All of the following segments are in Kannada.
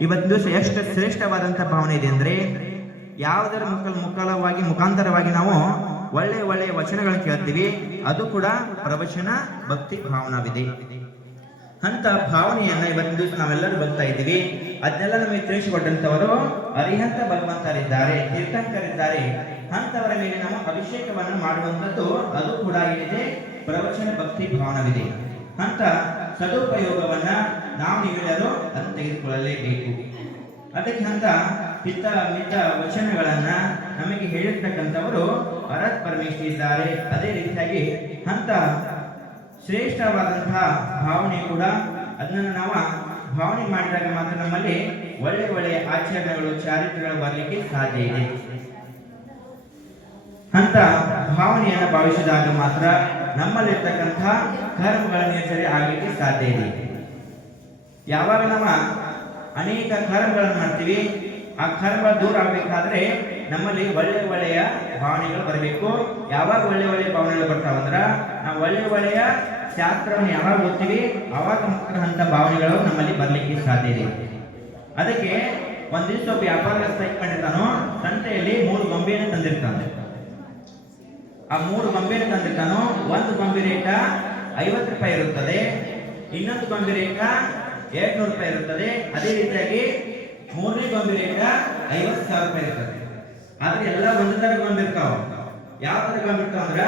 ಇವತ್ತು ದಿವಸ ಎಷ್ಟು ಶ್ರೇಷ್ಠವಾದಂತಹ ಭಾವನೆ ಇದೆ ಅಂದ್ರೆ ಯಾವುದರ ಮುಖ ಮುಖಲವಾಗಿ ಮುಖಾಂತರವಾಗಿ ನಾವು ಒಳ್ಳೆ ಒಳ್ಳೆಯ ವಚನಗಳನ್ನು ಕೇಳ್ತೀವಿ, ಅದು ಕೂಡ ಪ್ರವಚನ ಭಕ್ತಿ ಭಾವನವಿದೆ. ಅಂತ ಭಾವನೆಯನ್ನ ಇವತ್ತಿನ ದಿವಸ ನಾವೆಲ್ಲರೂ ಬರ್ತಾ ಇದ್ದೀವಿ. ಅದನ್ನೆಲ್ಲ ನಮಗೆ ತಿಳಿಸಿಕೊಟ್ಟಂತವರು ಅರಿಹಂತ ಭಗವಂತರಿದ್ದಾರೆ, ತೀರ್ಥಂಕರಿದ್ದಾರೆ. ಅಂತವರ ಮೇಲೆ ನಾವು ಅಭಿಷೇಕವನ್ನು ಮಾಡುವಂಥದ್ದು ಅದು ಕೂಡ ಏನಿದೆ? ಪ್ರವಚನ ಭಕ್ತಿ ಭಾವನವಿದೆ. ಅಂತ ಸದುಪಯೋಗವನ್ನ ನಾವು ನೀವೆಲ್ಲರೂ ಅದನ್ನು ತೆಗೆದುಕೊಳ್ಳಲೇಬೇಕು. ಅದಕ್ಕೆ ಅಂತ ಮಿತ ವಚನಗಳನ್ನ ನಮಗೆ ಹೇಳಿರ್ತಕ್ಕಂಥವರು ಭರತ್ ಪರಮೇಶ್ವರ ಇದ್ದಾರೆ. ಅದೇ ರೀತಿಯಾಗಿ ಅಂತ ಶ್ರೇಷ್ಠವಾದಂತಹ ಭಾವನೆ ಕೂಡ ಅದನ್ನು ನಾವು ಭಾವನೆ ಮಾಡಿದಾಗ ಮಾತ್ರ ನಮ್ಮಲ್ಲಿ ಒಳ್ಳೆ ಒಳ್ಳೆಯ ಆಚರಣೆಗಳು, ಚಾರಿತ್ರಗಳು ಬರಲಿಕ್ಕೆ ಸಾಧ್ಯ ಇದೆ. ಅಂತ ಭಾವನೆಯನ್ನು ಭಾವಿಸಿದಾಗ ಮಾತ್ರ ನಮ್ಮಲ್ಲಿರ್ತಕ್ಕಂಥ ಕರ್ಮಗಳನ್ನು ಸರಿ ಆಗಲಿಕ್ಕೆ ಸಾಧ್ಯ ಇದೆ. ಯಾವಾಗ ನಮ್ಮ ಅನೇಕ ಕರ್ಮಗಳನ್ನು ಮಾಡ್ತೀವಿ, ಆ ಕರ್ಮ ದೂರ ಆಗಬೇಕಾದ್ರೆ ನಮ್ಮಲ್ಲಿ ಒಳ್ಳೆ ಒಳ್ಳೆಯ ಭಾವನೆಗಳು ಬರಬೇಕು. ಯಾವಾಗ ಒಳ್ಳೆ ಒಳ್ಳೆಯ ಭಾವನೆಗಳು ಬರ್ತಾವಂದ್ರ ನಾವು ಒಳ್ಳೆ ಒಳ್ಳೆಯ ಶಾಸ್ತ್ರವನ್ನು ಯಾವಾಗ ಓದ್ತೀವಿ, ಅವಾಗ ಅಂತ ಭಾವನೆಗಳು ನಮ್ಮಲ್ಲಿ ಬರಲಿಕ್ಕೆ ಸಾಧ್ಯ ಇದೆ. ಅದಕ್ಕೆ ಒಂದಿಷ್ಟು ವ್ಯಾಪಾರಸ್ಥ ಇಟ್ಕೊಂಡಿರ್ತಾನೋ ಸಂತೆಯಲ್ಲಿ ಮೂರು ಗೊಂಬೆಯನ್ನು ತಂದಿರ್ತಾನೆ. ಆ ಮೂರು ಗೊಂಬೆನ ತಂದಿರ್ತಾನೋ, ಒಂದು ಗೊಂಬೆ ರೇಟ ಐವತ್ತು ರೂಪಾಯಿ ಇರುತ್ತದೆ, ಇನ್ನೊಂದು ಗೊಂಬೆ ರೇಟ ಎರಡ್ನೂರು ರೂಪಾಯಿ ಇರುತ್ತದೆ. ಅದೇ ರೀತಿಯಾಗಿ ಮೂರನೇ ಗೊಂಬೆ ರೇಟ ಐವತ್ತು ಸಾವಿರ ರೂಪಾಯಿ ಇರ್ತದೆ. ಆದ್ರೆ ಎಲ್ಲ ಒಂದು ತರ ಗೊಂಬೆ ಇರ್ತಾವ. ಯಾವ ತರ ಗೊಂಬೆ ಇರ್ತಾವ ಅಂದ್ರ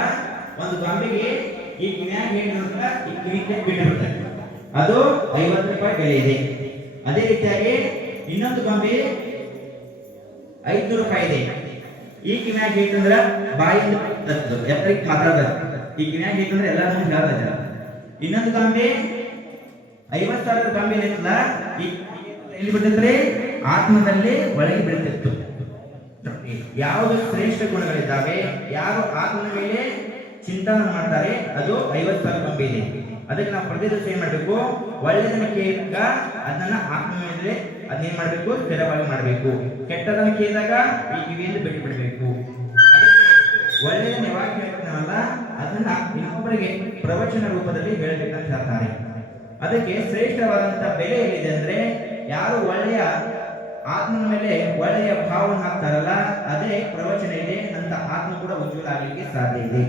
ಒಂದು ಗೊಂಬೆಗೆ ಈ ಕಿವ್ಯಾಗ ಏನಿರುತ್ತ ಈ ಕಿವಿಗೆ ಬಿಟ್ಟಿರುತ್ತೆ ಅದು ಐವತ್ತು ರೂಪಾಯಿ ಬೆಲೆ ಇದೆ. ಅದೇ ರೀತಿಯಾಗಿ ಇನ್ನೊಂದು ಗೊಂಬೆ ಐದ್ನೂರು ರೂಪಾಯಿ ಇದೆ. ಈ ಕಿವ್ಯಾಗ ಹೇಗಂದ್ರ ಬಾಯಿಂದ ಎತ್ತರಿಗೆ ಮಾತಾಡ್ತದೆ ಈ ಕಿವ್ಯಾಗ ಹೇಗಂದ್ರೆ ಎಲ್ಲ ಹೇಳ್ತಾ ಇದ್ದಾರೆ ಇನ್ನೊಂದು ಗೊಂಬೆ ಐವತ್ ಸಾವಿರದ ಕಮ್ಮಿ ಈ ಎಲ್ಲಿ ಬಿಟ್ಟಿದ್ರೆ? ಆತ್ಮದಲ್ಲಿ ಒಳಗೆ ಬೀಳ್ತಿತ್ತು ಯಾವುದು ಶ್ರೇಷ್ಠ ಗುಣಗಳಿದ್ದಾವೆ, ಯಾರು ಆತ್ಮನ ಮೇಲೆ ಚಿಂತನೆ ಮಾಡ್ತಾರೆ, ಅದು ಐವತ್ ಸಾವಿರ ಗೊಂಬೆ ಇದೆ. ಅದಕ್ಕೆ ನಾವು ಪ್ರತಿ ದಿವಸ ಏನ್ ಮಾಡ್ಬೇಕು? ಒಳ್ಳೆಯದನ್ನ ಕೇಳಿದಾಗ ಅದನ್ನ ಆತ್ಮ ಮೇಲೆ ಅದೇನ್ ಮಾಡ್ಬೇಕು? ಸ್ಥಿರವಾಗಿ ಮಾಡ್ಬೇಕು. ಕೆಟ್ಟದನ್ನ ಕೇಳಿದಾಗ ಈ ಕಿವಿಯಲ್ಲಿ ಬಿಟ್ಟು ಬಿಡಬೇಕು. ಒಳ್ಳೆಯದನ್ನ ಯಾವಾಗ ಕೇಳ್ತಾನಲ್ಲ ಅದನ್ನ ಇನ್ನೊಬ್ಬರಿಗೆ ಪ್ರವಚನ ರೂಪದಲ್ಲಿ ಹೇಳ್ಬೇಕಂತ ಹೇಳ್ತಾರೆ. ಅದಕ್ಕೆ ಶ್ರೇಷ್ಠವಾದಂತ ಬೆಲೆ ಏನಿದೆ ಅಂದ್ರೆ ಯಾರು ಒಳ್ಳೆಯ ಆತ್ಮನ ಮೇಲೆ ಒಳ್ಳೆಯ ಭಾವನ ಹಾಕ್ತಾರಲ್ಲ, ಅದೇ ಪ್ರವಚನ ಇದೆ, ಅಂತ ಆತ್ಮ ಕೂಡ ಉಜ್ವಲ ಆಗಲಿಕ್ಕೆ ಸಾಧ್ಯ ಇದೆ.